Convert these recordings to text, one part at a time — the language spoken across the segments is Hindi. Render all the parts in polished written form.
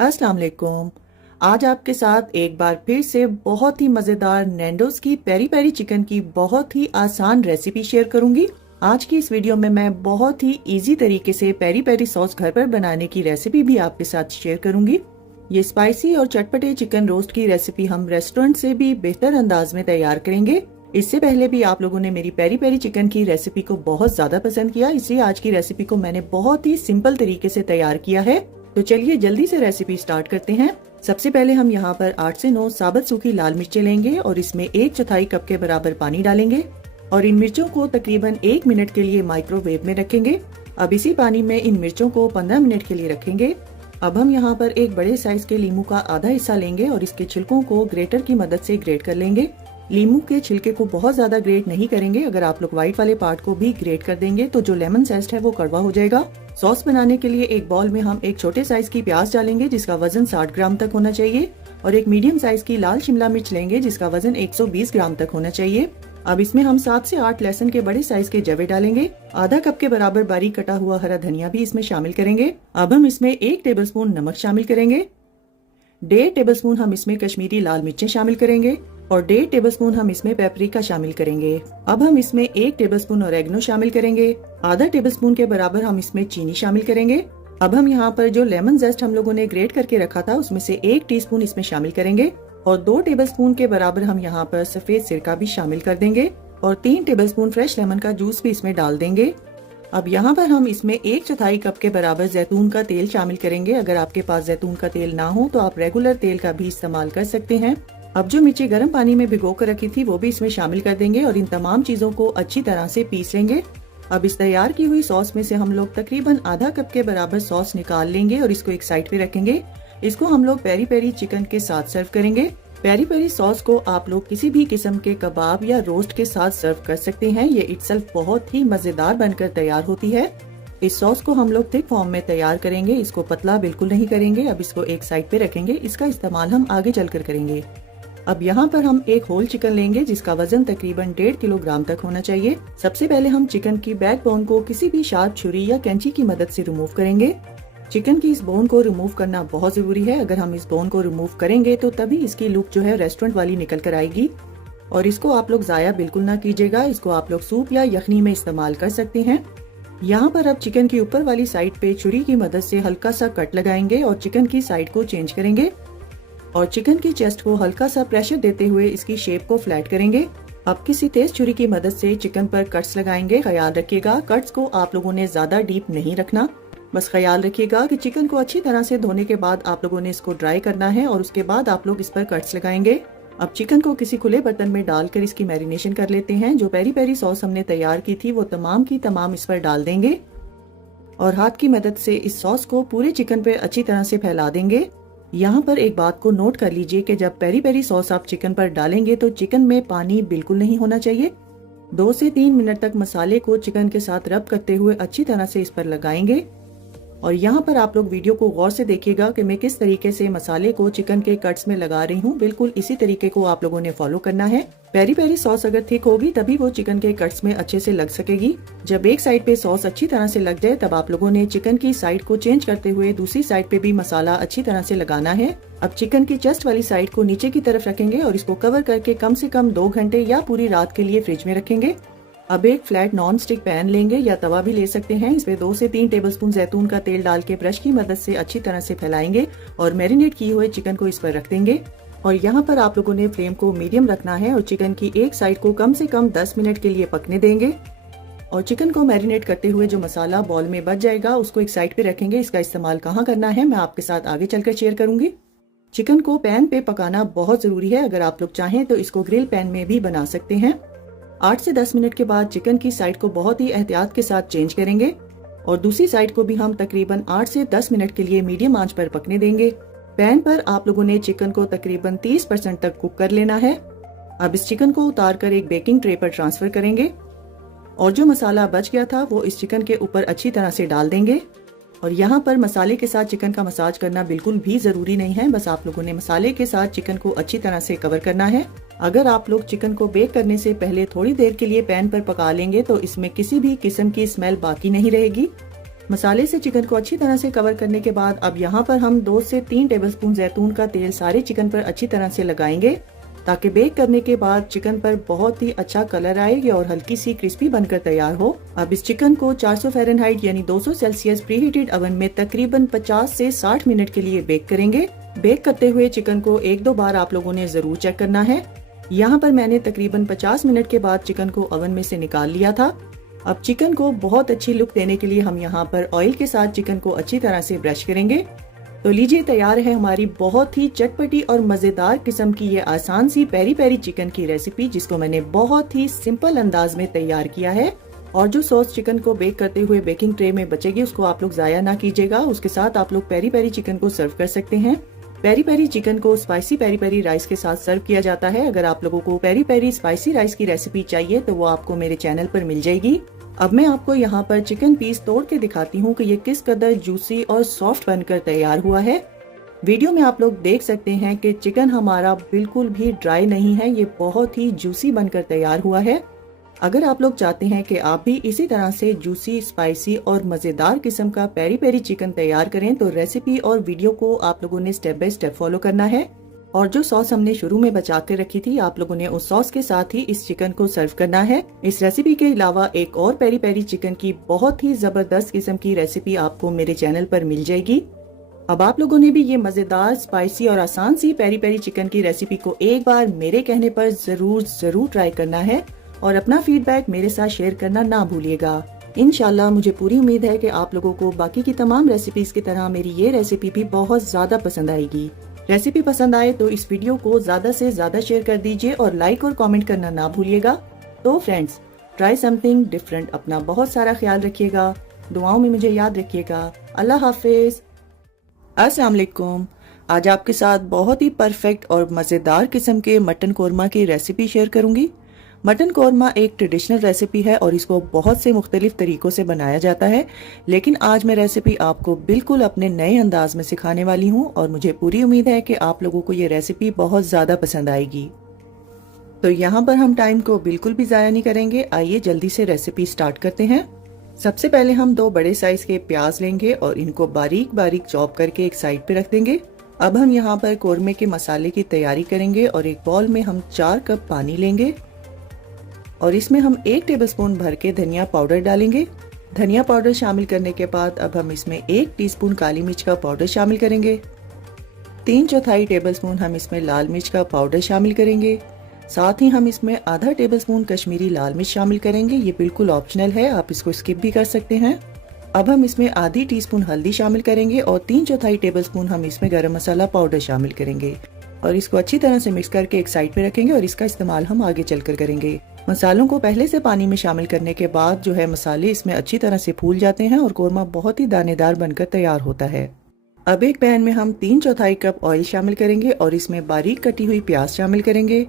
अस्सलाम वालेकुम। आज आपके साथ एक बार फिर से बहुत ही मज़ेदार नैंडोज की पेरी पेरी चिकन की बहुत ही आसान रेसिपी शेयर करूंगी। आज की इस वीडियो में मैं बहुत ही इजी तरीके से पेरी पेरी सॉस घर पर बनाने की रेसिपी भी आपके साथ शेयर करूंगी। ये स्पाइसी और चटपटे चिकन रोस्ट की रेसिपी हम रेस्टोरेंट से भी बेहतर अंदाज में तैयार करेंगे। इससे पहले भी आप लोगों ने मेरी पेरी पेरी चिकन की रेसिपी को बहुत ज्यादा पसंद किया, इसलिए आज की रेसिपी को मैंने बहुत ही सिंपल तरीके से तैयार किया है। तो चलिए जल्दी से रेसिपी स्टार्ट करते हैं। सबसे पहले हम यहाँ पर 8 से 9 साबुत सूखी लाल मिर्चें लेंगे और इसमें 1/4 कप के बराबर पानी डालेंगे और इन मिर्चों को तकरीबन 1 मिनट के लिए माइक्रोवेव में रखेंगे। अब इसी पानी में इन मिर्चों को 15 मिनट के लिए रखेंगे। अब हम यहाँ पर एक बड़े साइज के लीमू का आधा हिस्सा लेंगे और इसके छिलकों को ग्रेटर की मदद से ग्रेट कर लेंगे। लीमू के छिलके को बहुत ज्यादा ग्रेट नहीं करेंगे, अगर आप लोग व्हाइट वाले पार्ट को भी ग्रेट कर देंगे तो जो लेमन जेस्ट है वो कड़वा हो जाएगा। सॉस बनाने के लिए एक बाउल में हम एक छोटे साइज की प्याज डालेंगे जिसका वजन 60 ग्राम तक होना चाहिए और एक मीडियम साइज की लाल शिमला मिर्च लेंगे जिसका वजन 120 ग्राम तक होना चाहिए। अब इसमें हम 7 से 8 लहसुन के बड़े साइज के जवे डालेंगे। आधा कप के बराबर बारीक कटा हुआ हरा धनिया भी इसमें शामिल करेंगे। अब हम इसमें 1 टेबलस्पून नमक शामिल करेंगे। 1.5 टेबलस्पून हम इसमें कश्मीरी लाल मिर्चें शामिल करेंगे और 1.5 टेबलस्पून हम इसमें पेपरिका शामिल करेंगे। अब हम इसमें 1 टेबलस्पून ऑरेगनो शामिल करेंगे। आधा टेबलस्पून के बराबर हम इसमें चीनी शामिल करेंगे। अब हम यहाँ पर जो लेमन जेस्ट हम लोगों ने ग्रेट करके रखा था उसमें से 1 टीस्पून इसमें शामिल करेंगे और 2 टेबलस्पून के बराबर हम यहाँ पर सफेद सिरका भी शामिल कर देंगे और 3 टेबलस्पून फ्रेश लेमन का जूस भी इसमें डाल देंगे। अब यहाँ पर हम इसमें 1/4 कप के बराबर जैतून का तेल शामिल करेंगे। अगर आपके पास जैतून का तेल ना हो तो आप रेगुलर तेल का भी इस्तेमाल कर सकते हैं। अब जो मिर्ची गर्म पानी में भिगो कर रखी थी वो भी इसमें शामिल कर देंगे और इन तमाम चीजों को अच्छी तरह से पीस लेंगे। अब इस तैयार की हुई सॉस में से हम लोग तकरीबन आधा कप के बराबर सॉस निकाल लेंगे और इसको एक साइड पे रखेंगे। इसको हम लोग पेरी पेरी चिकन के साथ सर्व करेंगे। पेरी पेरी सॉस को आप लोग किसी भी किस्म के कबाब या रोस्ट के साथ सर्व कर सकते हैं। ये इटसेल्फ बहुत ही मजेदार बनकर तैयार होती है। इस सॉस को हम लोग थिक फॉर्म में तैयार करेंगे, इसको पतला बिल्कुल नहीं करेंगे। अब इसको एक साइड पे रखेंगे, इसका इस्तेमाल हम आगे चलकर करेंगे। अब यहाँ पर हम एक होल चिकन लेंगे जिसका वजन तकरीबन 1.5 किलोग्राम तक होना चाहिए। सबसे पहले हम चिकन की बैकबोन को किसी भी शार्प छुरी या कैंची की मदद से रिमूव करेंगे। चिकन की इस बोन को रिमूव करना बहुत जरूरी है। अगर हम इस बोन को रिमूव करेंगे तो तभी इसकी लुक जो है रेस्टोरेंट वाली निकल कर आएगी और इसको आप लोग जाया बिल्कुल ना कीजिएगा। इसको आप लोग सूप या यखनी में इस्तेमाल कर सकते हैं। यहाँ पर अब चिकन की ऊपर वाली साइड पे छुरी की मदद से हल्का सा कट लगाएंगे और चिकन की साइड को चेंज करेंगे और चिकन की चेस्ट को हल्का सा प्रेशर देते हुए इसकी शेप को फ्लैट करेंगे। अब किसी तेज छुरी की मदद से चिकन पर कट्स लगाएंगे। ख्याल रखिएगा कट्स को आप लोगों ने ज्यादा डीप नहीं रखना। बस ख्याल रखिएगा कि चिकन को अच्छी तरह से धोने के बाद आप लोगों ने इसको ड्राई करना है और उसके बाद आप लोग इस पर कट्स लगाएंगे। अब चिकन को किसी खुले बर्तन में डालकर इसकी मैरिनेशन कर लेते हैं। जो पेरी पेरी सॉस हमने तैयार की थी वो तमाम की तमाम इस पर डाल देंगे और हाथ की मदद से इस सॉस को पूरे चिकन पे अच्छी तरह से फैला देंगे। यहाँ पर एक बात को नोट कर लीजिए कि जब पेरी पेरी सॉस आप चिकन पर डालेंगे तो चिकन में पानी बिल्कुल नहीं होना चाहिए। 2 से 3 मिनट तक मसाले को चिकन के साथ रब करते हुए अच्छी तरह से इस पर लगाएंगे और यहाँ पर आप लोग वीडियो को गौर से देखिएगा कि मैं किस तरीके से मसाले को चिकन के कट्स में लगा रही हूँ। बिल्कुल इसी तरीके को आप लोगों ने फॉलो करना है। पेरी पेरी सॉस अगर थिक होगी तभी वो चिकन के कट्स में अच्छे से लग सकेगी। जब एक साइड पे सॉस अच्छी तरह से लग जाए तब आप लोगों ने चिकन की साइड को चेंज करते हुए दूसरी साइड पे भी मसाला अच्छी तरह से लगाना है। अब चिकन की चेस्ट वाली साइड को नीचे की तरफ रखेंगे और इसको कवर करके कम से कम 2 घंटे या पूरी रात के लिए फ्रिज में रखेंगे। अब एक फ्लैट नॉन स्टिक पैन लेंगे या तवा भी ले सकते हैं। इसमें 2 से 3 टेबलस्पून जैतून का तेल डाल के ब्रश की मदद से अच्छी तरह से फैलाएंगे और मैरिनेट किए हुए चिकन को इस पर रख देंगे और यहाँ पर आप लोगों ने फ्लेम को मीडियम रखना है और चिकन की एक साइड को कम से कम 10 मिनट के लिए पकने देंगे और चिकन को मैरिनेट करते हुए जो मसाला बॉल में बच जाएगा उसको एक साइड पे रखेंगे। इसका इस्तेमाल कहाँ करना है मैं आपके साथ आगे चलकर शेयर करूंगी। चिकन को पैन पे पकाना बहुत जरूरी है। अगर आप लोग चाहें तो इसको ग्रिल पैन में भी बना सकते हैं। 8 से 10 मिनट के बाद चिकन की साइड को बहुत ही एहतियात के साथ चेंज करेंगे और दूसरी साइड को भी हम तकरीबन 8 से 10 मिनट के लिए मीडियम आंच पर पकने देंगे। पैन पर आप लोगों ने चिकन को तकरीबन 30% तक कुक कर लेना है। अब इस चिकन को उतार कर एक बेकिंग ट्रे पर ट्रांसफर करेंगे और जो मसाला बच गया था वो इस चिकन के ऊपर अच्छी तरह से डाल देंगे और यहाँ पर मसाले के साथ चिकन का मसाज करना बिल्कुल भी जरूरी नहीं है। बस आप लोगों ने मसाले के साथ चिकन को अच्छी तरह से कवर करना है। अगर आप लोग चिकन को बेक करने से पहले थोड़ी देर के लिए पैन पर पका लेंगे तो इसमें किसी भी किस्म की स्मेल बाकी नहीं रहेगी। मसाले से चिकन को अच्छी तरह से कवर करने के बाद अब यहाँ पर हम 2 से 3 टेबलस्पून जैतून का तेल सारे चिकन पर अच्छी तरह से लगाएंगे, ताकि बेक करने के बाद चिकन पर बहुत ही अच्छा कलर आएगी और हल्की सी क्रिस्पी बनकर तैयार हो। अब इस चिकन को 400 फ़ारेनहाइट यानी 200 सेल्सियस प्रीहीटेड ओवन में तकरीबन 50 से 60 मिनट के लिए बेक करेंगे। बेक करते हुए चिकन को 1-2 बार आप लोगों ने जरूर चेक करना है। यहाँ पर मैंने तकरीबन 50 मिनट के बाद चिकन को ओवन में से निकाल लिया था। अब चिकन को बहुत अच्छी लुक देने के लिए हम यहाँ पर ऑयल के साथ चिकन को अच्छी तरह से ब्रश करेंगे। तो लीजिए, तैयार है हमारी बहुत ही चटपटी और मजेदार किस्म की ये आसान सी पेरी पेरी चिकन की रेसिपी, जिसको मैंने बहुत ही सिंपल अंदाज में तैयार किया है। और जो सॉस चिकन को बेक करते हुए बेकिंग ट्रे में बचेगी उसको आप लोग जाया ना कीजिएगा। उसके साथ आप लोग पेरी पेरी चिकन को सर्व कर सकते हैं। पेरी पेरी चिकन को स्पाइसी पेरी पेरी राइस के साथ सर्व किया जाता है। अगर आप लोगों को पेरी पेरी स्पाइसी राइस की रेसिपी चाहिए तो वो आपको मेरे चैनल पर मिल जाएगी। अब मैं आपको यहाँ पर चिकन पीस तोड़ के दिखाती हूँ कि ये किस कदर जूसी और सॉफ्ट बनकर तैयार हुआ है। वीडियो में आप लोग देख सकते हैं कि चिकन हमारा बिल्कुल भी ड्राई नहीं है, ये बहुत ही जूसी बनकर तैयार हुआ है। अगर आप लोग चाहते हैं कि आप भी इसी तरह से जूसी, स्पाइसी और मजेदार किस्म का पेरी पेरी चिकन तैयार करें तो रेसिपी और वीडियो को आप लोगों ने स्टेप बाय स्टेप फॉलो करना है। और जो सॉस हमने शुरू में बचा के रखी थी, आप लोगों ने उस सॉस के साथ ही इस चिकन को सर्व करना है। इस रेसिपी के अलावा एक और पेरी पेरी चिकन की बहुत ही जबरदस्त किस्म की रेसिपी आपको मेरे चैनल पर मिल जाएगी। अब आप लोगों ने भी ये मजेदार, स्पाइसी और आसान सी पेरी पेरी चिकन की रेसिपी को एक बार मेरे कहने पर जरूर ट्राई करना है और अपना फीडबैक मेरे साथ शेयर करना ना भूलिएगा। इंशाल्लाह मुझे पूरी उम्मीद है कि आप लोगों को बाकी की तमाम रेसिपीज की तरह मेरी ये रेसिपी भी बहुत ज्यादा पसंद आएगी। रेसिपी पसंद आए तो इस वीडियो को ज्यादा से ज्यादा शेयर कर दीजिए और लाइक और कमेंट करना ना भूलिएगा। तो फ्रेंड्स, ट्राई समथिंग डिफरेंट। अपना बहुत सारा ख्याल रखिएगा, दुआओं में मुझे याद रखिएगा। अल्लाह हाफिज। अस्सलाम वालेकुम। आज आपके साथ बहुत ही परफेक्ट और मजेदार किस्म के मटन कोरमा की रेसिपी शेयर करूंगी। मटन कोरमा एक ट्रेडिशनल रेसिपी है और इसको बहुत से मुख्तलिफ तरीकों से बनाया जाता है, लेकिन आज मैं रेसिपी आपको बिल्कुल अपने नए अंदाज में सिखाने वाली हूँ और मुझे पूरी उम्मीद है कि आप लोगों को ये रेसिपी बहुत ज़्यादा पसंद आएगी। तो यहाँ पर हम टाइम को बिल्कुल भी ज़ाया नहीं करेंगे। आइए जल्दी से रेसिपी स्टार्ट करते हैं। सबसे पहले हम 2 बड़े साइज के प्याज लेंगे और इनको बारीक बारीक चॉप करके एक साइड पे रख देंगे। अब हम यहाँ पर कोरमे के मसाले की तैयारी करेंगे और एक बाउल में हम 4 कप पानी लेंगे और इसमें हम 1 टेबलस्पून भर के धनिया पाउडर डालेंगे। धनिया पाउडर शामिल करने के बाद अब हम इसमें 1 टीस्पून काली मिर्च का पाउडर शामिल करेंगे। 3/4 टेबलस्पून हम इसमें लाल मिर्च का पाउडर शामिल करेंगे। साथ ही हम इसमें आधा टेबलस्पून कश्मीरी लाल मिर्च शामिल करेंगे। ये बिल्कुल ऑप्शनल है, आप इसको स्किप भी कर सकते हैं। अब हम इसमें आधी टीस्पून हल्दी शामिल करेंगे और 3/4 टेबलस्पून हम इसमें गरम मसाला पाउडर शामिल करेंगे और इसको अच्छी तरह से मिक्स करके एक साइड पे रखेंगे और इसका इस्तेमाल हम आगे चलकर करेंगे। मसालों को पहले से पानी में शामिल करने के बाद जो है मसाले इसमें अच्छी तरह से फूल जाते हैं और कोरमा बहुत ही दानेदार बनकर तैयार होता है। अब एक पैन में हम 3/4 कप ऑयल शामिल करेंगे और इसमें बारीक कटी हुई प्याज शामिल करेंगे।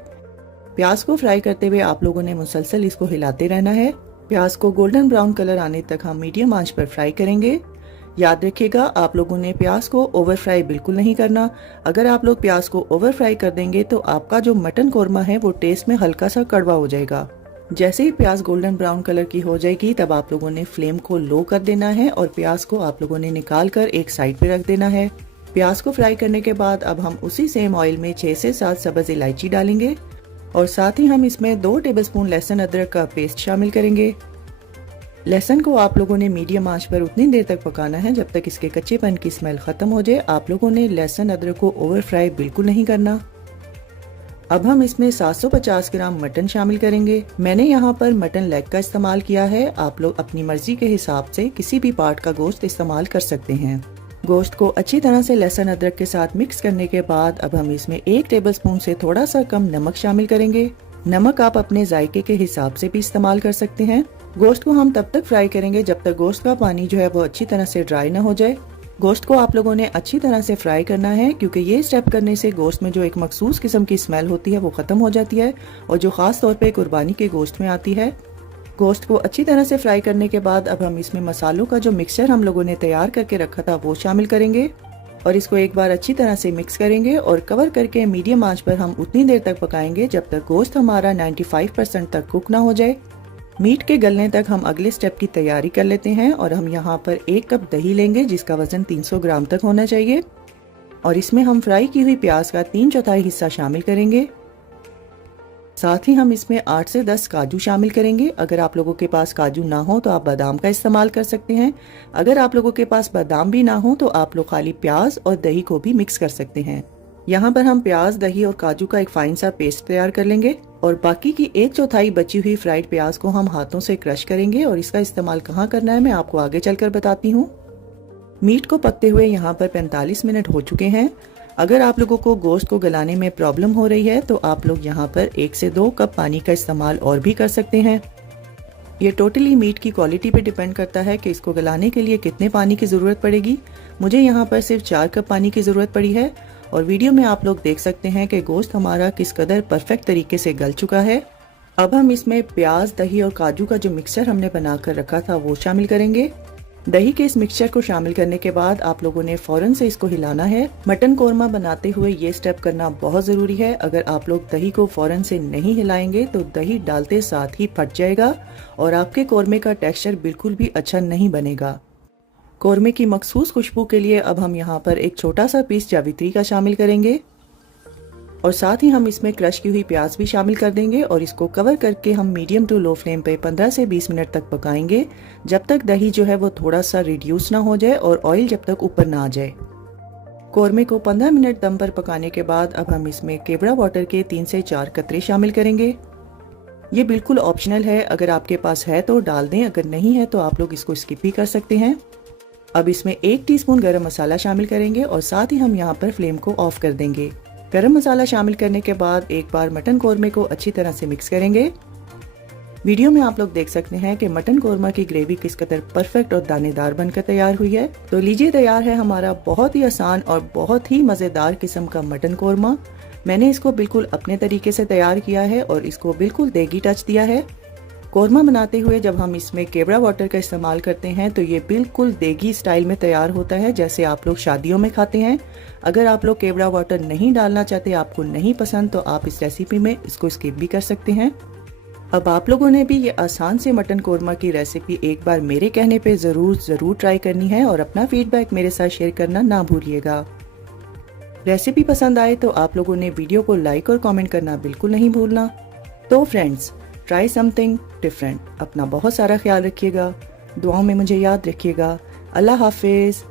प्याज को फ्राई करते हुए आप लोगों ने मुसलसल इसको हिलाते रहना है। प्याज को गोल्डन ब्राउन कलर आने तक हम मीडियम आंच पर फ्राई करेंगे। याद रखिएगा, आप लोगों ने प्याज को ओवर फ्राई बिल्कुल नहीं करना। अगर आप लोग प्याज को ओवर फ्राई कर देंगे तो आपका जो मटन कोरमा है वो टेस्ट में हल्का सा कड़वा हो जाएगा। जैसे ही प्याज गोल्डन ब्राउन कलर की हो जाएगी तब आप लोगों ने फ्लेम को लो कर देना है और प्याज को आप लोगों ने निकाल कर एक साइड पे रख देना है। प्याज को फ्राई करने के बाद अब हम उसी सेम ऑयल में 6 से 7 सब्ज इलायची डालेंगे और साथ ही हम इसमें 2 टेबलस्पून लहसुन अदरक का पेस्ट शामिल करेंगे। लहसुन को आप लोगों ने मीडियम आंच पर उतनी देर तक पकाना है जब तक इसके कच्चेपन की स्मेल खत्म हो जाए। आप लोगों ने लहसुन अदरक को ओवर फ्राई बिल्कुल नहीं करना। अब हम इसमें 750 ग्राम मटन शामिल करेंगे। मैंने यहाँ पर मटन लेग का इस्तेमाल किया है। आप लोग अपनी मर्जी के हिसाब से किसी भी पार्ट का गोश्त इस्तेमाल कर सकते हैं। गोश्त को अच्छी तरह से लहसुन अदरक के साथ मिक्स करने के बाद अब हम इसमें 1 टेबलस्पून से थोड़ा सा कम नमक शामिल करेंगे। नमक आप अपने जायके के हिसाब से भी इस्तेमाल कर सकते हैं। गोश्त को हम तब तक फ्राई करेंगे जब तक गोश्त का पानी जो है वो अच्छी तरह से ड्राई ना हो जाए। गोश्त को आप लोगों ने अच्छी तरह से फ्राई करना है क्योंकि ये स्टेप करने से गोश्त में जो एक मखसूस किस्म की स्मेल होती है वो खत्म हो जाती है और जो खास तौर पे कुर्बानी के गोश्त में आती है। गोश्त को अच्छी तरह से फ्राई करने के बाद अब हम इसमें मसालों का जो मिक्सचर हम लोगों ने तैयार करके रखा था वो शामिल करेंगे और इसको एक बार अच्छी तरह से मिक्स करेंगे और कवर करके मीडियम आंच पर हम उतनी देर तक पकाएंगे जब तक गोश्त हमारा 95% तक कुक ना हो जाए। मीट के गलने तक हम अगले स्टेप की तैयारी कर लेते हैं और हम यहाँ पर 1 कप दही लेंगे जिसका वजन 300 ग्राम तक होना चाहिए और इसमें हम फ्राई की हुई प्याज का 3/4 हिस्सा शामिल करेंगे। साथ ही हम इसमें 8 से 10 काजू शामिल करेंगे। अगर आप लोगों के पास काजू ना हो तो आप बादाम का इस्तेमाल कर सकते हैं। अगर आप लोगों के पास बादाम भी ना हो तो आप लोग खाली प्याज और दही को भी मिक्स कर सकते हैं। यहाँ पर हम प्याज, दही और काजू का एक फाइन सा पेस्ट तैयार कर लेंगे और बाकी की 1/4 बची हुई फ्राइड प्याज को हम हाथों से क्रश करेंगे और इसका इस्तेमाल कहाँ करना है मैं आपको आगे चलकर बताती हूँ। मीट को पकते हुए यहाँ पर 45 मिनट हो चुके हैं। अगर आप लोगों को गोश्त को गलाने में प्रॉब्लम हो रही है तो आप लोग यहाँ पर 1 से 2 कप पानी का इस्तेमाल और भी कर सकते हैं। ये टोटली मीट की क्वालिटी पे डिपेंड करता है कि इसको गलाने के लिए कितने पानी की ज़रूरत पड़ेगी। मुझे यहाँ पर सिर्फ 4 कप पानी की ज़रूरत पड़ी है और वीडियो में आप लोग देख सकते हैं कि गोश्त हमारा किस कदर परफेक्ट तरीके से गल चुका है। अब हम इसमें प्याज, दही और काजू का जो मिक्सचर हमने बनाकर रखा था वो शामिल करेंगे। दही के इस मिक्सचर को शामिल करने के बाद आप लोगों ने फौरन से इसको हिलाना है। मटन कोरमा बनाते हुए ये स्टेप करना बहुत जरूरी है। अगर आप लोग दही को फौरन से नहीं हिलाएंगे तो दही डालते साथ ही फट जाएगा और आपके कोरमे का टेक्सचर बिल्कुल भी अच्छा नहीं बनेगा। कोरमे की मखसूस खुशबू के लिए अब हम यहाँ पर एक छोटा सा पीस जावित्री का शामिल करेंगे और साथ ही हम इसमें क्रश की हुई प्याज भी शामिल कर देंगे और इसको कवर करके हम मीडियम टू लो फ्लेम पे 15 से 20 मिनट तक पकाएंगे जब तक दही जो है वो थोड़ा सा रिड्यूस ना हो जाए और ऑयल जब तक ऊपर ना आ जाए। कोरमे को 15 मिनट दम पर पकाने के बाद अब हम इसमें केवड़ा वाटर के 3 से 4 कतरे शामिल करेंगे। ये बिल्कुल ऑप्शनल है, अगर आपके पास है तो डाल दें, अगर नहीं है तो आप लोग इसको स्किप भी कर सकते हैं। अब इसमें 1 टीस्पून गरम मसाला शामिल करेंगे और साथ ही हम यहाँ पर फ्लेम को ऑफ कर देंगे। गरम मसाला शामिल करने के बाद एक बार मटन कोरमे को अच्छी तरह से मिक्स करेंगे। वीडियो में आप लोग देख सकते हैं कि मटन कोरमा की ग्रेवी किस कदर परफेक्ट और दानेदार बनकर तैयार हुई है। तो लीजिए, तैयार है हमारा बहुत ही आसान और बहुत ही मजेदार किस्म का मटन कोरमा। मैंने इसको बिल्कुल अपने तरीके से तैयार किया है और इसको बिल्कुल देगी टच दिया है। कोरमा बनाते हुए जब हम इसमें केवड़ा वाटर का इस्तेमाल करते हैं तो ये बिल्कुल देगी स्टाइल में तैयार होता है जैसे आप लोग शादियों में खाते हैं। अगर आप लोग केवड़ा वाटर नहीं डालना चाहते, आपको नहीं पसंद, तो आप इस रेसिपी में इसको स्किप भी कर सकते हैं। अब आप लोगों ने भी ये आसान से मटन कोरमा की रेसिपी एक बार मेरे कहने पे जरूर ट्राई करनी है और अपना फीडबैक मेरे साथ शेयर करना ना भूलिएगा। रेसिपी पसंद आए तो आप लोगों ने वीडियो को लाइक और कमेंट करना बिल्कुल नहीं भूलना। तो फ्रेंड्स, ट्राई समथिंग डिफरेंट। अपना बहुत सारा ख्याल रखिएगा, दुआओं में मुझे याद रखिएगा। अल्लाह हाफिज।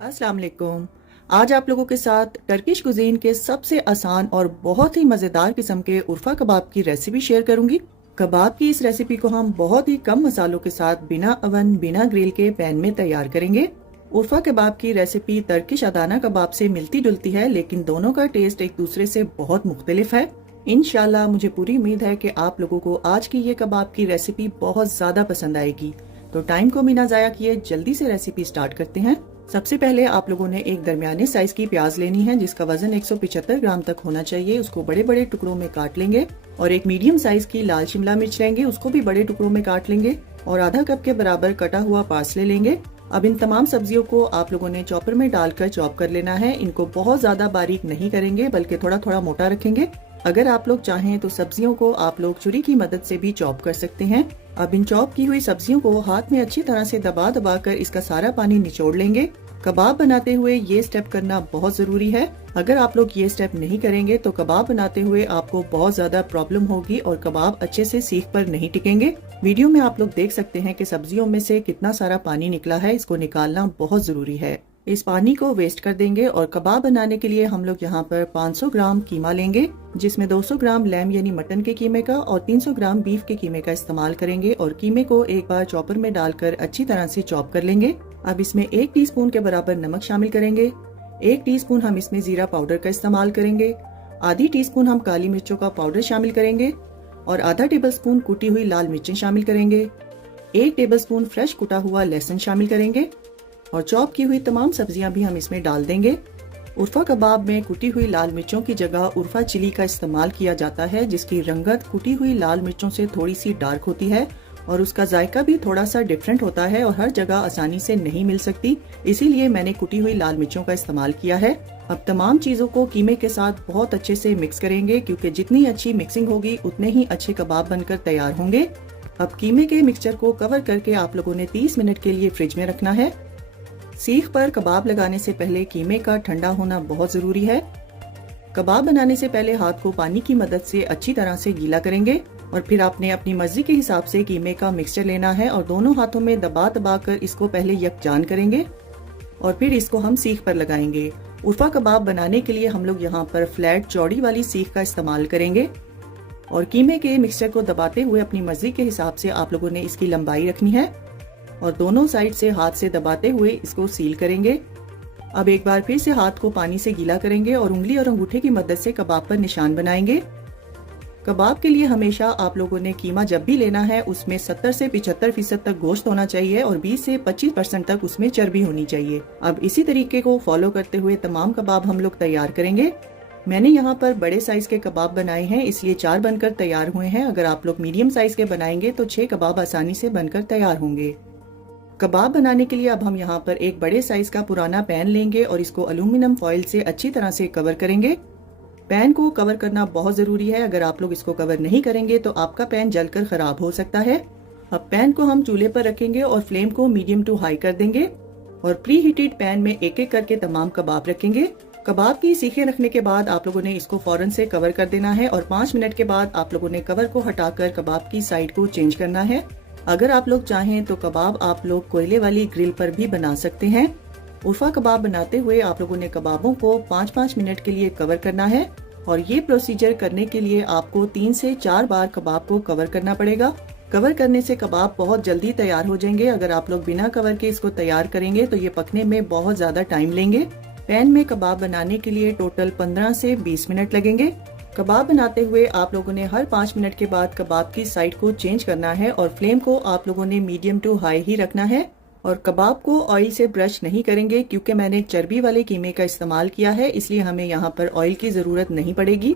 अस्सलाम वालेकुम। आज आप लोगों के साथ टर्किश कुजीन के सबसे आसान और बहुत ही मजेदार किस्म के उर्फा कबाब की रेसिपी शेयर करूंगी। कबाब की इस रेसिपी को हम बहुत ही कम मसालों के साथ बिना अवन, बिना ग्रिल के पैन में तैयार करेंगे। उर्फा कबाब की रेसिपी टर्किश अदाना कबाब से मिलती जुलती है, लेकिन दोनों का टेस्ट एक दूसरे से बहुत मुख्तलिफ है। इंशाल्लाह मुझे पूरी उम्मीद है कि आप लोगों को आज की ये कबाब की रेसिपी बहुत ज्यादा पसंद आएगी। तो टाइम को बिना जाया किए जल्दी से रेसिपी स्टार्ट करते हैं। सबसे पहले आप लोगों ने एक दरमियाने साइज की प्याज लेनी है जिसका वजन 175 ग्राम तक होना चाहिए। उसको बड़े बड़े टुकड़ों में काट लेंगे और एक मीडियम साइज की लाल शिमला मिर्च लेंगे, उसको भी बड़े टुकड़ों में काट लेंगे और आधा कप के बराबर कटा हुआ पार्सले लेंगे। अब इन तमाम सब्जियों को आप लोगों ने चॉपर में डालकर चॉप कर लेना है। इनको बहुत ज्यादा बारीक नहीं करेंगे बल्कि थोड़ा थोड़ा मोटा रखेंगे। अगर आप लोग चाहें तो सब्जियों को आप लोग छुरी की मदद से भी चॉप कर सकते हैं। अब इन चॉप की हुई सब्जियों को हाथ में अच्छी तरह से दबा दबा कर इसका सारा पानी निचोड़ लेंगे। कबाब बनाते हुए ये स्टेप करना बहुत जरूरी है। अगर आप लोग ये स्टेप नहीं करेंगे तो कबाब बनाते हुए आपको बहुत ज्यादा प्रॉब्लम होगी और कबाब अच्छे से सीख पर नहीं टिकेंगे। वीडियो में आप लोग देख सकते हैं कि सब्जियों में से कितना सारा पानी निकला है, इसको निकालना बहुत जरूरी है। इस पानी को वेस्ट कर देंगे और कबाब बनाने के लिए हम लोग यहाँ पर 500 ग्राम कीमा लेंगे, जिसमें 200 ग्राम लैम यानी मटन के कीमे का और 300 ग्राम बीफ के कीमे का इस्तेमाल करेंगे और कीमे को एक बार चॉपर में डालकर अच्छी तरह से चॉप कर लेंगे। अब इसमें 1 टीस्पून के बराबर नमक शामिल करेंगे। 1 टीस्पून हम इसमें जीरा पाउडर का इस्तेमाल करेंगे। आधी टीस्पून हम काली मिर्चों का पाउडर शामिल करेंगे और आधा टेबलस्पून कुटी हुई लाल मिर्चें शामिल करेंगे। 1 टेबलस्पून फ्रेश कुटा हुआ लहसुन शामिल करेंगे और चॉप की हुई तमाम सब्जियां भी हम इसमें डाल देंगे। उर्फा कबाब में कुटी हुई लाल मिर्चों की जगह उर्फा चिली का इस्तेमाल किया जाता है, जिसकी रंगत कुटी हुई लाल मिर्चों से थोड़ी सी डार्क होती है और उसका जायका भी थोड़ा सा डिफरेंट होता है और हर जगह आसानी से नहीं मिल सकती, इसीलिए मैंने कुटी हुई लाल मिर्चों का इस्तेमाल किया है। अब तमाम चीज़ों को कीमे के साथ बहुत अच्छे से मिक्स करेंगे, क्योंकि जितनी अच्छी मिक्सिंग होगी उतने ही अच्छे कबाब बनकर तैयार होंगे। अब कीमे के मिक्सचर को कवर करके आप लोगों ने 30 मिनट के लिए फ्रिज में रखना है। सीख पर कबाब लगाने से पहले कीमे का ठंडा होना बहुत ज़रूरी है। कबाब बनाने से पहले हाथ को पानी की मदद से अच्छी तरह से गीला करेंगे और फिर आपने अपनी मर्जी के हिसाब से कीमे का मिक्सचर लेना है और दोनों हाथों में दबा दबा कर इसको पहले यकजान करेंगे और फिर इसको हम सीख पर लगाएंगे। उर्फा कबाब बनाने के लिए हम लोग यहाँ पर फ्लैट चौड़ी वाली सीख का इस्तेमाल करेंगे और कीमे के मिक्सचर को दबाते हुए अपनी मर्जी के हिसाब से आप लोगों ने इसकी लंबाई रखनी है और दोनों साइड से हाथ से दबाते हुए इसको सील करेंगे। अब एक बार फिर से हाथ को पानी से गीला करेंगे और उंगली और अंगूठे की मदद से कबाब पर निशान बनाएंगे। कबाब के लिए हमेशा आप लोगों ने कीमा जब भी लेना है उसमें 70 से 75% तक गोश्त होना चाहिए और 20 से 25% तक उसमें चर्बी होनी चाहिए। अब इसी तरीके को फॉलो करते हुए तमाम कबाब हम लोग तैयार करेंगे। मैंने यहाँ पर बड़े साइज के कबाब बनाए हैं, इसलिए 4 बनकर तैयार हुए हैं। अगर आप लोग मीडियम साइज के बनाएंगे तो 6 कबाब आसानी से बनकर तैयार होंगे। कबाब बनाने के लिए अब हम यहाँ पर एक बड़े साइज का पुराना पैन लेंगे और इसको एल्यूमिनियम फॉइल से अच्छी तरह से कवर करेंगे। पैन को कवर करना बहुत जरूरी है, अगर आप लोग इसको कवर नहीं करेंगे तो आपका पैन जलकर खराब हो सकता है। अब पैन को हम चूल्हे पर रखेंगे और फ्लेम को मीडियम टू हाई कर देंगे और प्री हीटेड पैन में एक एक करके तमाम कबाब रखेंगे। कबाब की सीखें रखने के बाद आप लोगों ने इसको फौरन से कवर कर देना है और 5 मिनट के बाद आप लोगों ने कवर को हटाकर कबाब की साइड को चेंज करना है। अगर आप लोग चाहें तो कबाब आप लोग कोयले वाली ग्रिल पर भी बना सकते हैं। उर्फा कबाब बनाते हुए आप लोगों ने कबाबों को 5-5 मिनट के लिए कवर करना है और ये प्रोसीजर करने के लिए आपको 3 से 4 बार कबाब को कवर करना पड़ेगा। कवर करने से कबाब बहुत जल्दी तैयार हो जाएंगे। अगर आप लोग बिना कवर के इसको तैयार करेंगे तो ये पकने में बहुत ज्यादा टाइम लेंगे। पैन में कबाब बनाने के लिए टोटल 15 से 20 मिनट लगेंगे। कबाब बनाते हुए आप लोगों ने हर 5 मिनट के बाद कबाब की साइड को चेंज करना है और फ्लेम को आप लोगों ने मीडियम टू हाई ही रखना है और कबाब को ऑयल से ब्रश नहीं करेंगे, क्योंकि मैंने चर्बी वाले कीमे का इस्तेमाल किया है, इसलिए हमें यहाँ पर ऑयल की जरूरत नहीं पड़ेगी।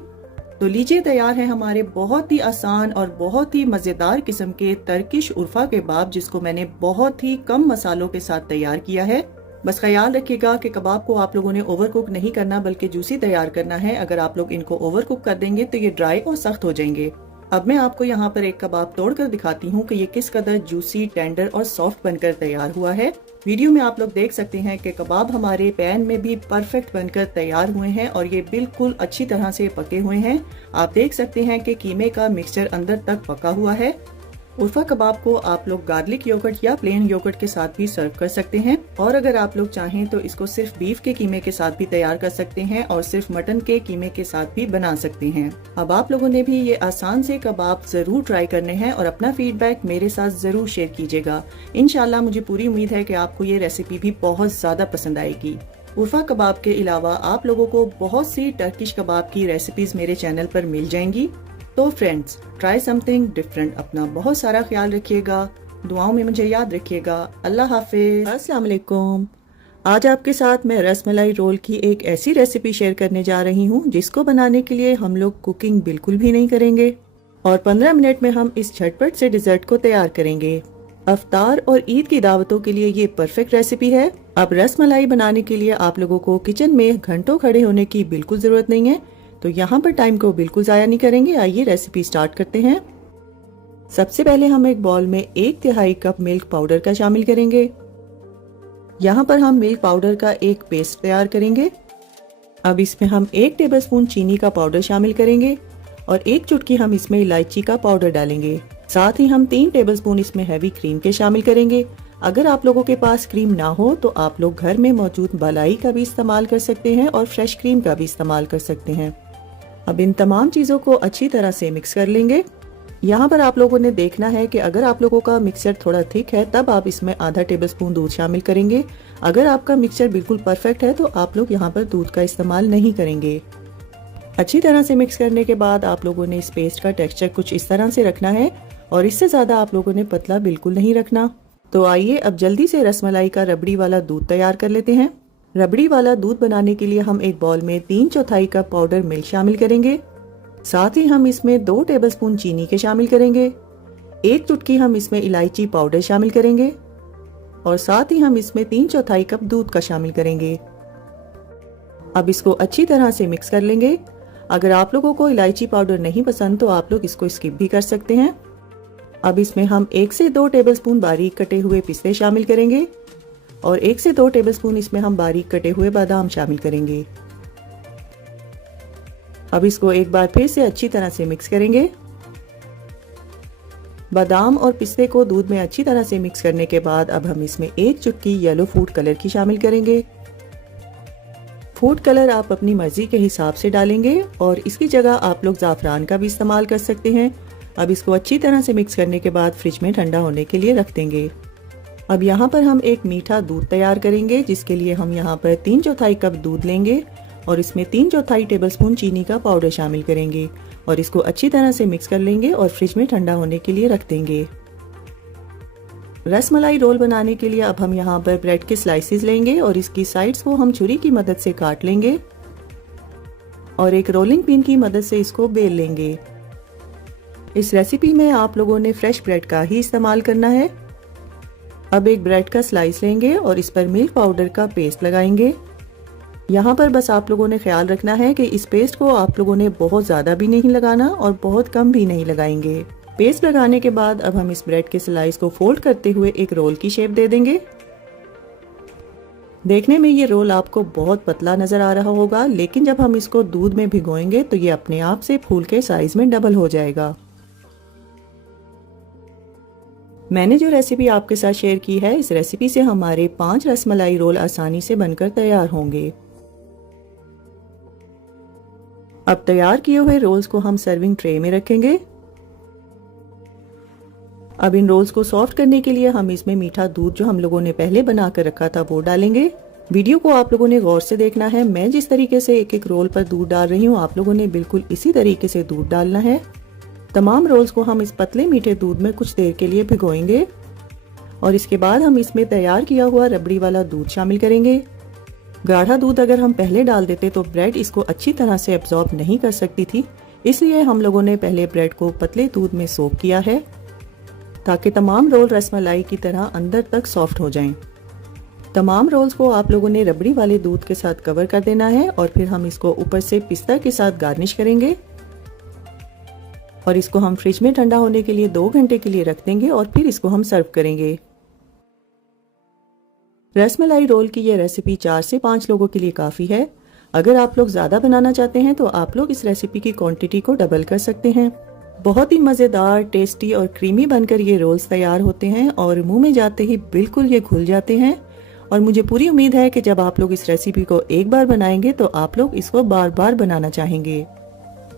तो लीजिए तैयार है हमारे बहुत ही आसान और बहुत ही मजेदार किस्म के टर्किश उर्फा कबाब, जिसको मैंने बहुत ही कम मसालों के साथ तैयार किया है। बस ख्याल रखिएगा कि कबाब को आप लोगों ने ओवर कुक नहीं करना बल्कि जूसी तैयार करना है। अगर आप लोग इनको ओवर कुक कर देंगे तो ये ड्राई और सख्त हो जाएंगे। अब मैं आपको यहाँ पर एक कबाब तोड़कर दिखाती हूँ कि ये किस कदर जूसी, टेंडर और सॉफ्ट बनकर तैयार हुआ है। वीडियो में आप लोग देख सकते हैं कि कबाब हमारे पैन में भी परफेक्ट बनकर तैयार हुए हैं और ये बिल्कुल अच्छी तरह से पके हुए हैं। आप देख सकते हैं कि कीमे का मिक्सचर अंदर तक पका हुआ है। उर्फा कबाब को आप लोग गार्लिक योगर्ट या प्लेन योगर्ट के साथ भी सर्व कर सकते हैं और अगर आप लोग चाहें तो इसको सिर्फ बीफ के कीमे के साथ भी तैयार कर सकते हैं और सिर्फ मटन के कीमे के साथ भी बना सकते हैं। अब आप लोगों ने भी ये आसान से कबाब जरूर ट्राई करने हैं और अपना फीडबैक मेरे साथ जरूर शेयर कीजिएगा। इंशाल्लाह मुझे पूरी उम्मीद है कि आपको ये रेसिपी भी बहुत ज्यादा पसंद आएगी। उर्फा कबाब के अलावा आप लोगों को बहुत सी टर्किश कबाब की रेसिपीज मेरे चैनल पर मिल जाएंगी। तो फ्रेंड्स, ट्राई समथिंग डिफरेंट। अपना बहुत सारा ख्याल रखिएगा, दुआओं में मुझे याद रखिएगा। अल्लाह हाफिज। अस्सलाम वालेकुम। आज आपके साथ मैं रसमलाई रोल की एक ऐसी रेसिपी शेयर करने जा रही हूँ जिसको बनाने के लिए हम लोग कुकिंग बिल्कुल भी नहीं करेंगे और 15 मिनट में हम इस झटपट से डिजर्ट को तैयार करेंगे। अफ्तार और ईद की दावतों के लिए ये परफेक्ट रेसिपी है। अब रसमलाई बनाने के लिए आप लोगों को किचन में घंटों खड़े होने की बिल्कुल जरूरत नहीं है, तो यहाँ पर टाइम को बिल्कुल जाया नहीं करेंगे। आइए रेसिपी स्टार्ट करते हैं। सबसे पहले हम एक बॉल में 1/3 कप मिल्क पाउडर का शामिल करेंगे। यहाँ पर हम मिल्क पाउडर का एक पेस्ट तैयार करेंगे। अब इसमें हम 1 टेबलस्पून चीनी का पाउडर शामिल करेंगे और 1 चुटकी हम इसमें इलायची का पाउडर डालेंगे। साथ ही हम 3 टेबलस्पून इसमें हैवी क्रीम के शामिल करेंगे। अगर आप लोगों के पास क्रीम ना हो तो आप लोग घर में मौजूद मलाई का भी इस्तेमाल कर सकते हैं और फ्रेश क्रीम का भी इस्तेमाल कर सकते हैं। अब इन तमाम चीज़ों को अच्छी तरह से मिक्स कर लेंगे। यहाँ पर आप लोगों ने देखना है कि अगर आप लोगों का मिक्सचर थोड़ा थिक है तब आप इसमें आधा टेबलस्पून दूध शामिल करेंगे। अगर आपका मिक्सचर बिल्कुल परफेक्ट है तो आप लोग यहाँ पर दूध का इस्तेमाल नहीं करेंगे। अच्छी तरह से मिक्स करने के बाद आप लोगों ने इस पेस्ट का टेक्सचर कुछ इस तरह से रखना है और इससे ज़्यादा आप लोगों ने पतला बिल्कुल नहीं रखना। तो आइए अब जल्दी से रसमलाई का रबड़ी वाला दूध तैयार कर लेते हैं। रबड़ी वाला दूध बनाने के लिए हम एक बॉल में 3/4 कप पाउडर मिल्क शामिल करेंगे। साथ ही हम इसमें 2 टेबलस्पून चीनी के शामिल करेंगे। 1 चुटकी हम इसमें इलायची पाउडर शामिल करेंगे और साथ ही हम इसमें 3/4 कप दूध का शामिल करेंगे। अब इसको अच्छी तरह से मिक्स कर लेंगे। अगर आप लोगों को इलायची पाउडर नहीं पसंद तो आप लोग इसको स्किप भी कर सकते हैं। अब इसमें हम 1 से 2 टेबलस्पून बारीक कटे हुए पिस्ते शामिल करेंगे और 1 से 2 टेबलस्पून इसमें हम बारीक कटे हुए बादाम शामिल करेंगे। अब इसको एक बार फिर से अच्छी तरह से मिक्स करेंगे। बादाम और पिस्ते को दूध में अच्छी तरह से मिक्स करने के बाद अब हम इसमें 1 चुटकी येलो फूड कलर की शामिल करेंगे। फूड कलर आप अपनी मर्जी के हिसाब से डालेंगे और इसकी जगह आप लोग ज़ाफ़रान का भी इस्तेमाल कर सकते हैं। अब इसको अच्छी तरह से मिक्स करने के बाद फ्रिज में ठंडा होने के लिए रख देंगे। अब यहाँ पर हम एक मीठा दूध तैयार करेंगे, जिसके लिए हम यहाँ पर 3/4 कप दूध लेंगे और इसमें 3/4 टेबलस्पून चीनी का पाउडर शामिल करेंगे और इसको अच्छी तरह से मिक्स कर लेंगे और फ्रिज में ठंडा होने के लिए रख देंगे। रसमलाई रोल बनाने के लिए अब हम यहाँ पर ब्रेड के स्लाइसेस लेंगे और इसकी साइड्स को हम छुरी की मदद से काट लेंगे और एक रोलिंग पिन की मदद से इसको बेल लेंगे। इस रेसिपी में आप लोगों ने फ्रेश ब्रेड का ही इस्तेमाल करना है। अब एक ब्रेड का स्लाइस लेंगे और इस पर मिल्क पाउडर का पेस्ट लगाएंगे। यहाँ पर बस आप लोगों ने ख्याल रखना है कि इस पेस्ट को आप लोगों ने बहुत ज़्यादा भी नहीं लगाना और बहुत कम भी नहीं लगाएंगे। पेस्ट लगाने के बाद अब हम इस ब्रेड के स्लाइस को फोल्ड करते हुए एक रोल की शेप दे देंगे। देखने में ये रोल आपको बहुत पतला नजर आ रहा होगा, लेकिन जब हम इसको दूध में भिगोएंगे तो ये अपने आप से फूल के साइज में डबल हो जाएगा। मैंने जो रेसिपी आपके साथ शेयर की है, इस रेसिपी से हमारे 5 रसमलाई रोल आसानी से बनकर तैयार होंगे। अब तैयार किए हुए रोल्स को हम सर्विंग ट्रे में रखेंगे। अब इन रोल्स को सॉफ्ट करने के लिए हम इसमें मीठा दूध जो हम लोगों ने पहले बना कर रखा था वो डालेंगे। वीडियो को आप लोगों ने गौर से देखना है। मैं जिस तरीके से एक एक रोल पर दूध डाल रही हूँ, आप लोगों ने बिल्कुल इसी तरीके से दूध डालना है। तमाम रोल्स को हम इस पतले मीठे दूध में कुछ देर के लिए भिगोएंगे और इसके बाद हम इसमें तैयार किया हुआ रबड़ी वाला दूध शामिल करेंगे। गाढ़ा दूध अगर हम पहले डाल देते तो ब्रेड इसको अच्छी तरह से एब्जॉर्ब नहीं कर सकती थी, इसलिए हम लोगों ने पहले ब्रेड को पतले दूध में सोक किया है ताकि तमाम रोल रसमलाई की तरह अंदर तक सॉफ्ट हो जाएं। तमाम रोल्स को आप लोगों ने रबड़ी वाले दूध के साथ कवर कर देना है और फिर हम इसको ऊपर से पिस्ता के साथ गार्निश करेंगे और इसको हम फ्रिज में ठंडा होने के लिए 2 घंटे के लिए रख देंगे और फिर इसको हम सर्व करेंगे। रसमलाई रोल की ये रेसिपी 4 से 5 लोगों के लिए काफ़ी है। अगर आप लोग ज़्यादा बनाना चाहते हैं तो आप लोग इस रेसिपी की क्वांटिटी को डबल कर सकते हैं। बहुत ही मज़ेदार, टेस्टी और क्रीमी बनकर ये रोल्स तैयार होते हैं और मुंह में जाते ही बिल्कुल ये घुल जाते हैं और मुझे पूरी उम्मीद है कि जब आप लोग इस रेसिपी को एक बार बनाएंगे तो आप लोग इसको बार बार बनाना चाहेंगे।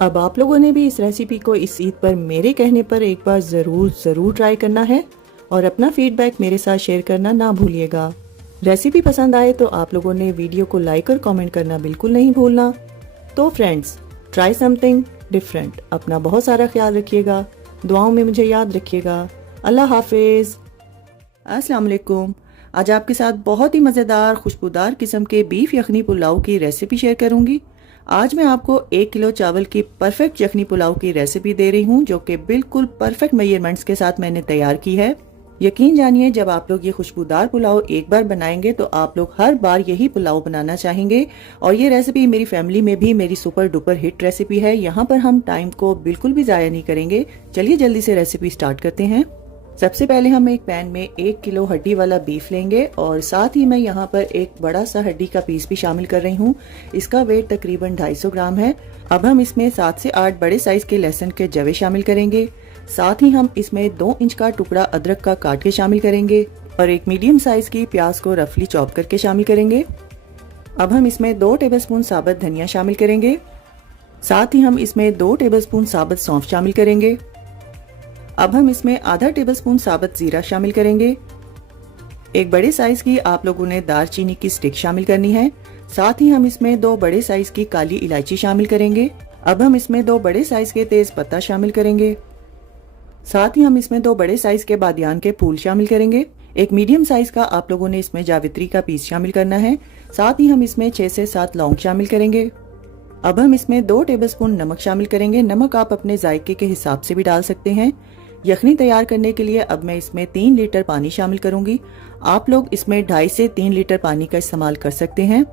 अब आप लोगों ने भी इस रेसिपी को इस ईद पर मेरे कहने पर एक बार ज़रूर ट्राई करना है और अपना फीडबैक मेरे साथ शेयर करना ना भूलिएगा। रेसिपी पसंद आए तो आप लोगों ने वीडियो को लाइक और कमेंट करना बिल्कुल नहीं भूलना। तो फ्रेंड्स, ट्राई समथिंग डिफरेंट। अपना बहुत सारा ख्याल रखिएगा, दुआओं में मुझे याद रखिएगा। अल्लाह हाफिज। अस्सलाम वालेकुम। आज आपके साथ बहुत ही मज़ेदार खुशबूदार किस्म के बीफ यखनी पुलाव की रेसिपी शेयर करूंगी। आज मैं आपको 1 किलो चावल की परफेक्ट यखनी पुलाव की रेसिपी दे रही हूं, जो कि बिल्कुल परफेक्ट मेजरमेंट्स के साथ मैंने तैयार की है। यकीन जानिए, जब आप लोग ये खुशबूदार पुलाव एक बार बनाएंगे तो आप लोग हर बार यही पुलाव बनाना चाहेंगे। और ये रेसिपी मेरी फैमिली में भी मेरी सुपर डुपर हिट रेसिपी है। यहाँ पर हम टाइम को बिल्कुल भी ज़ाया नहीं करेंगे। चलिए जल्दी से रेसिपी स्टार्ट करते हैं। सबसे पहले हम एक पैन में 1 किलो हड्डी वाला बीफ लेंगे और साथ ही मैं यहाँ पर एक बड़ा सा हड्डी का पीस भी शामिल कर रही हूँ। इसका वेट तकरीबन 250 ग्राम है। अब हम इसमें 7 से 8 बड़े साइज के लहसुन के जवे शामिल करेंगे। साथ ही हम इसमें 2 इंच का टुकड़ा अदरक का काट के शामिल करेंगे और एक मीडियम साइज की प्याज को रफली चॉप करके शामिल करेंगे। अब हम इसमें 2 टेबलस्पून साबुत धनिया शामिल करेंगे। साथ ही हम इसमें 2 टेबलस्पून साबुत सौंफ शामिल करेंगे। अब हम इसमें आधा टेबलस्पून साबुत जीरा शामिल करेंगे। एक बड़े साइज की आप लोगों ने दालचीनी की स्टिक शामिल करनी है। साथ ही हम इसमें 2 बड़े साइज की काली इलायची शामिल करेंगे। अब हम इसमें 2 बड़े साइज के तेज पत्ता शामिल करेंगे। साथ ही हम इसमें 2 बड़े साइज के बादियान के फूल शामिल करेंगे। एक मीडियम साइज का आप लोगों ने इसमें जावित्री का पीस शामिल करना है। साथ ही हम इसमें 6 से 7 लौंग शामिल करेंगे। अब हम इसमें 2 टेबलस्पून नमक शामिल करेंगे। नमक आप अपने जायके के हिसाब से भी डाल सकते हैं। यखनी तैयार करने के लिए अब मैं इसमें 3 लीटर पानी शामिल करूंगी। आप लोग इसमें 2.5 से 3 लीटर पानी का इस्तेमाल कर सकते हैं।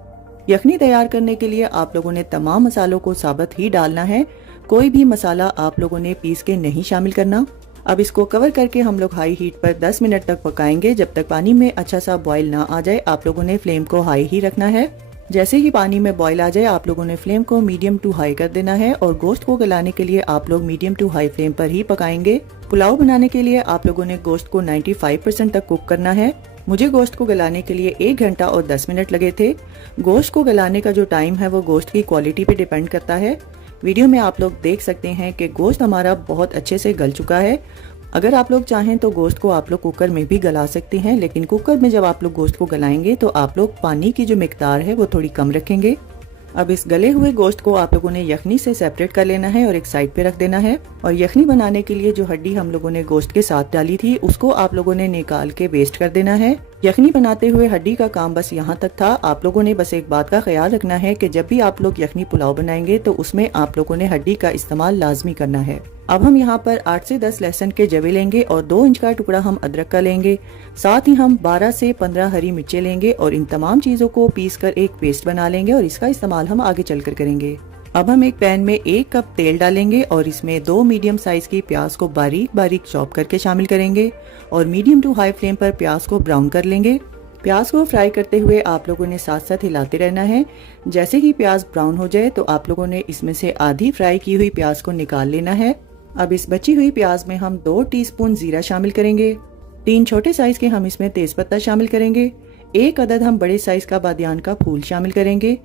यखनी तैयार करने के लिए आप लोगों ने तमाम मसालों को साबुत ही डालना है, कोई भी मसाला आप लोगों ने पीस के नहीं शामिल करना। अब इसको कवर करके हम लोग हाई हीट पर 10 मिनट तक पकाएंगे। जब तक पानी में अच्छा सा बॉईल ना आ जाए आप लोगों ने फ्लेम को हाई ही रखना है। जैसे ही पानी में बॉईल आ जाए आप लोगों ने फ्लेम को मीडियम टू हाई कर देना है और गोश्त को गलाने के लिए आप लोग मीडियम टू हाई फ्लेम पर ही पकाएंगे। पुलाव बनाने के लिए आप लोगों ने गोश्त को 95% तक कुक करना है। मुझे गोश्त को गलाने के लिए 1 घंटा और 10 मिनट लगे थे। गोश्त को गलाने का जो टाइम है वो गोश्त की क्वालिटी पे डिपेंड करता है। वीडियो में आप लोग देख सकते हैं कि गोश्त हमारा बहुत अच्छे से गल चुका है। अगर आप लोग चाहें तो गोश्त को आप लोग कुकर में भी गला सकते हैं, लेकिन कुकर में जब आप लोग गोश्त को गलाएंगे तो आप लोग पानी की जो मिकदार है वो थोड़ी कम रखेंगे। अब इस गले हुए गोश्त को आप लोगों ने यखनी से सेपरेट कर लेना है और एक साइड पे रख देना है। और यखनी बनाने के लिए जो हड्डी हम लोगों ने गोश्त के साथ डाली थी उसको आप लोगों ने निकाल के वेस्ट कर देना है। यखनी बनाते हुए हड्डी का काम बस यहाँ तक था। आप लोगों ने बस एक बात का ख्याल रखना है कि जब भी आप लोग यखनी पुलाव बनाएंगे तो उसमें आप लोगों ने हड्डी का इस्तेमाल लाजमी करना है। अब हम यहाँ पर 8 से 10 लहसुन के जवे लेंगे और 2 इंच का टुकड़ा हम अदरक का लेंगे। साथ ही हम 12 से 15 हरी मिर्चें लेंगे और इन तमाम चीजों को पीस कर एक पेस्ट बना लेंगे और इसका इस्तेमाल हम आगे चलकर करेंगे। अब हम एक पैन में 1 कप तेल डालेंगे और इसमें 2 मीडियम साइज की प्याज को बारीक बारीक चॉप करके शामिल करेंगे और मीडियम टू हाई फ्लेम पर प्याज को ब्राउन कर लेंगे। प्याज को फ्राई करते हुए आप लोगों ने साथ साथ हिलाते रहना है। जैसे ही प्याज ब्राउन हो जाए तो आप लोगों ने इसमें से आधी फ्राई की हुई प्याज को निकाल लेना है। अब इस बची हुई प्याज में हम 2 टीस्पून जीरा शामिल करेंगे। 3 छोटे साइज के हम इसमें तेजपत्ता शामिल करेंगे। 1 अदद हम बड़े साइज का बादियान का फूल शामिल करेंगे।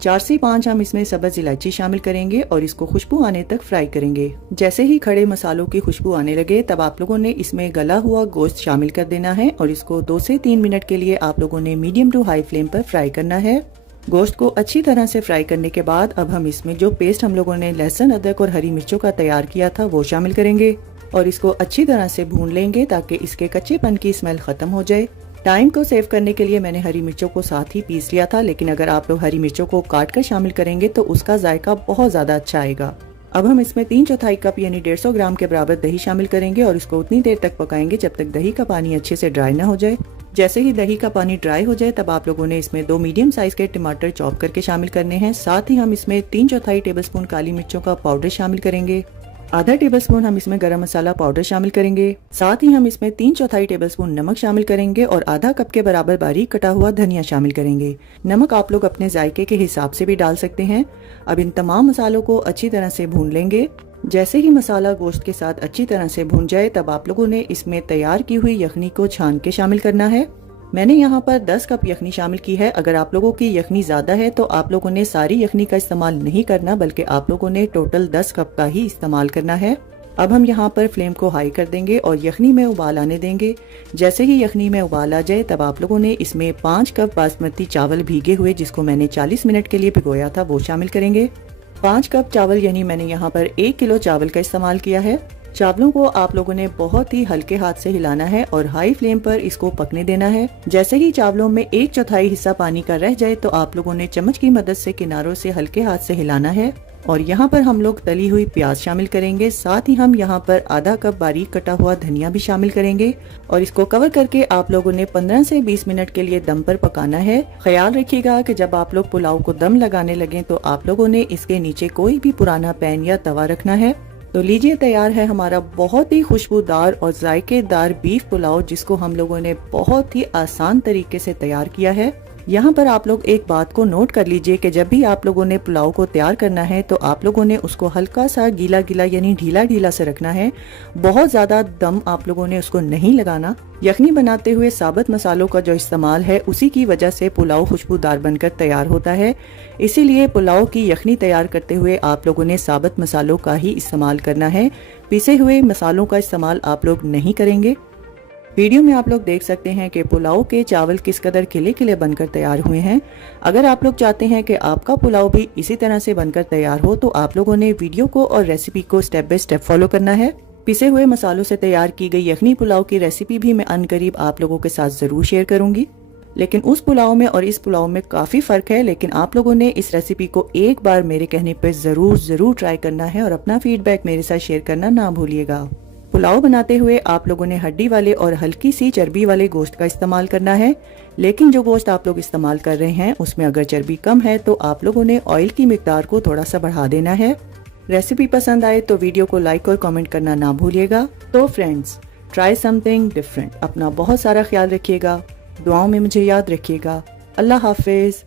4 से 5 हम इसमें सब्ज इलायची शामिल करेंगे और इसको खुशबू आने तक फ्राई करेंगे। जैसे ही खड़े मसालों की खुशबू आने लगे तब आप लोगों ने इसमें गला हुआ गोश्त शामिल कर देना है और इसको 2 से 3 मिनट के लिए आप लोगों ने मीडियम टू हाई फ्लेम पर फ्राई करना है। गोश्त को अच्छी तरह से फ्राई करने के बाद अब हम इसमें जो पेस्ट हम लोगों ने लहसुन, अदरक और हरी मिर्चों का तैयार किया था वो शामिल करेंगे और इसको अच्छी तरह से भून लेंगे ताकि इसके कच्चेपन की स्मेल खत्म हो जाए। टाइम को सेव करने के लिए मैंने हरी मिर्चों को साथ ही पीस लिया था, लेकिन अगर आप लोग हरी मिर्चों को काट कर शामिल करेंगे तो उसका जायका बहुत ज्यादा अच्छा आएगा। अब हम इसमें 3/4 कप यानी 150 ग्राम के बराबर दही शामिल करेंगे और इसको उतनी देर तक पकाएंगे जब तक दही का पानी अच्छे से ड्राई ना हो जाए। जैसे ही दही का पानी ड्राई हो जाए तब आप लोगों ने इसमें 2 मीडियम साइज के टमाटर चॉप करके शामिल करने हैं। साथ ही हम इसमें 3/4 टेबलस्पून काली मिर्चों का पाउडर शामिल करेंगे। आधा टेबलस्पून हम इसमें गरम मसाला पाउडर शामिल करेंगे। साथ ही हम इसमें 3/4 टेबलस्पून नमक शामिल करेंगे और आधा कप के बराबर बारीक कटा हुआ धनिया शामिल करेंगे। नमक आप लोग अपने जायके के हिसाब से भी डाल सकते हैं। अब इन तमाम मसालों को अच्छी तरह से भून लेंगे। जैसे ही मसाला गोश्त के साथ अच्छी तरह से भून जाए तब आप लोगों ने इसमें तैयार की हुई यखनी को छान के शामिल करना है। मैंने यहाँ पर 10 कप यखनी शामिल की है। अगर आप लोगों की यखनी ज्यादा है तो आप लोगों ने सारी यखनी का इस्तेमाल नहीं करना, बल्कि आप लोगों ने टोटल 10 कप का ही इस्तेमाल करना है। अब हम यहाँ पर फ्लेम को हाई कर देंगे और यखनी में उबाल आने देंगे। जैसे ही यखनी में उबाल आ जाए तब आप लोगों ने इसमें 5 कप बासमती चावल भीगे हुए जिसको मैंने 40 मिनट के लिए भिगोया था वो शामिल करेंगे। 5 कप चावल यानी मैंने यहाँ पर 1 किलो चावल का इस्तेमाल किया है। चावलों को आप लोगों ने बहुत ही हल्के हाथ से हिलाना है और हाई फ्लेम पर इसको पकने देना है। जैसे ही चावलों में 1/4 हिस्सा पानी का रह जाए तो आप लोगों ने चम्मच की मदद से किनारों से हल्के हाथ से हिलाना है और यहाँ पर हम लोग तली हुई प्याज शामिल करेंगे। साथ ही हम यहाँ पर आधा कप बारीक कटा हुआ धनिया भी शामिल करेंगे और इसको कवर करके आप लोगों ने 15 से 20 मिनट के लिए दम पर पकाना है। ख्याल रखिएगा कि जब आप लोग पुलाव को दम लगाने लगे तो आप लोगों ने इसके नीचे कोई भी पुराना पैन या तवा रखना है। तो लीजिए तैयार है हमारा बहुत ही खुशबूदार और जायकेदार बीफ पुलाव, जिसको हम लोगों ने बहुत ही आसान तरीके से तैयार किया है। यहाँ पर आप लोग एक बात को नोट कर लीजिए कि जब भी आप लोगों ने पुलाव को तैयार करना है तो आप लोगों ने उसको हल्का सा गीला गीला यानी ढीला ढीला से रखना है। बहुत ज्यादा दम आप लोगों ने उसको नहीं लगाना। यखनी बनाते हुए साबुत मसालों का जो इस्तेमाल है उसी की वजह से पुलाव खुशबूदार बनकर तैयार होता है। इसीलिए पुलाव की यखनी तैयार करते हुए आप लोगों ने साबुत मसालों का ही इस्तेमाल करना है। पिसे हुए मसालों का इस्तेमाल आप लोग नहीं करेंगे। वीडियो में आप लोग देख सकते हैं कि पुलाव के चावल किस कदर खिले खिले बनकर तैयार हुए हैं। अगर आप लोग चाहते हैं कि आपका पुलाव भी इसी तरह से बनकर तैयार हो तो आप लोगों ने वीडियो को और रेसिपी को स्टेप बाय स्टेप फॉलो करना है। पिसे हुए मसालों से तैयार की गई यखनी पुलाव की रेसिपी भी मैं अनकरीब आप लोगों के साथ जरूर शेयर करूंगी, लेकिन उस पुलाव में और इस पुलाव में काफी फर्क है। लेकिन आप लोगों ने इस रेसिपी को एक बार मेरे कहने पर जरूर ट्राई करना है और अपना फीडबैक मेरे साथ शेयर करना ना भूलिएगा। पुलाव बनाते हुए आप लोगों ने हड्डी वाले और हल्की सी चर्बी वाले गोश्त का इस्तेमाल करना है, लेकिन जो गोश्त आप लोग इस्तेमाल कर रहे हैं उसमें अगर चर्बी कम है तो आप लोगों ने ऑयल की मिकदार को थोड़ा सा बढ़ा देना है। रेसिपी पसंद आए तो वीडियो को लाइक और कमेंट करना ना भूलिएगा। तो फ्रेंड्स, ट्राई समथिंग डिफरेंट। अपना बहुत सारा ख्याल रखिएगा, दुआओं में मुझे याद रखिएगा। अल्लाह हाफिज।